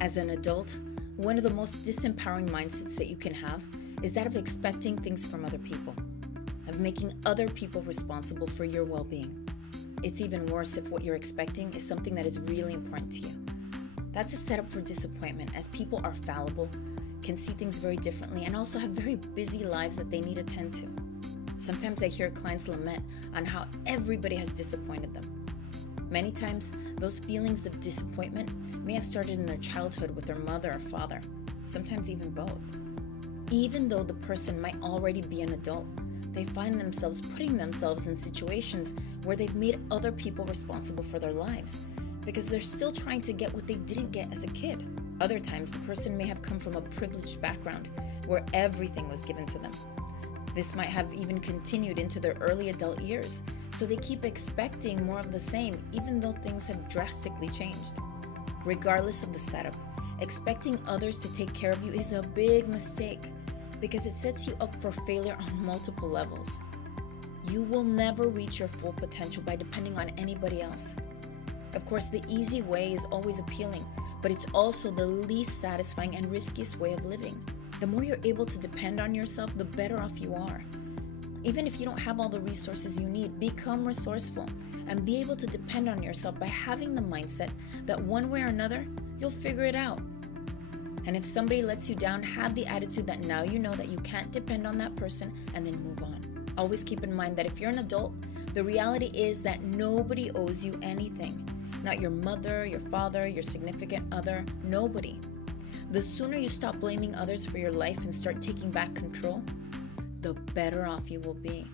As an adult, one of the most disempowering mindsets that you can have is that of expecting things from other people, of making other people responsible for your well-being. It's even worse if what you're expecting is something that is really important to you. That's a setup for disappointment, as people are fallible, can see things very differently, and also have very busy lives that they need to tend to. Sometimes I hear clients lament on how everybody has disappointed them. Many times, those feelings of disappointment may have started in their childhood with their mother or father, sometimes even both. Even though the person might already be an adult, they find themselves putting themselves in situations where they've made other people responsible for their lives because they're still trying to get what they didn't get as a kid. Other times, the person may have come from a privileged background where everything was given to them. This might have even continued into their early adult years, so they keep expecting more of the same even though things have drastically changed. Regardless of the setup, expecting others to take care of you is a big mistake because it sets you up for failure on multiple levels. You will never reach your full potential by depending on anybody else. Of course, the easy way is always appealing, but it's also the least satisfying and riskiest way of living. The more you're able to depend on yourself, the better off you are. Even if you don't have all the resources you need, become resourceful and be able to depend on yourself by having the mindset that one way or another, you'll figure it out. And if somebody lets you down, have the attitude that now you know that you can't depend on that person and then move on. Always keep in mind that if you're an adult, the reality is that nobody owes you anything. Not your mother, your father, your significant other, nobody. The sooner you stop blaming others for your life and start taking back control, the better off you will be.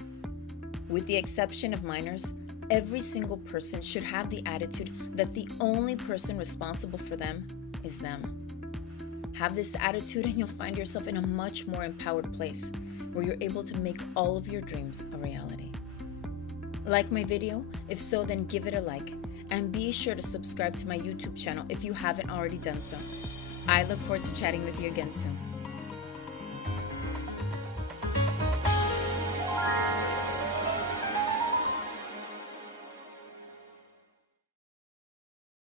With the exception of minors, every single person should have the attitude that the only person responsible for them is them. Have this attitude and you'll find yourself in a much more empowered place where you're able to make all of your dreams a reality. Like my video? If so, then give it a like. And be sure to subscribe to my YouTube channel if you haven't already done so. I look forward to chatting with you again soon.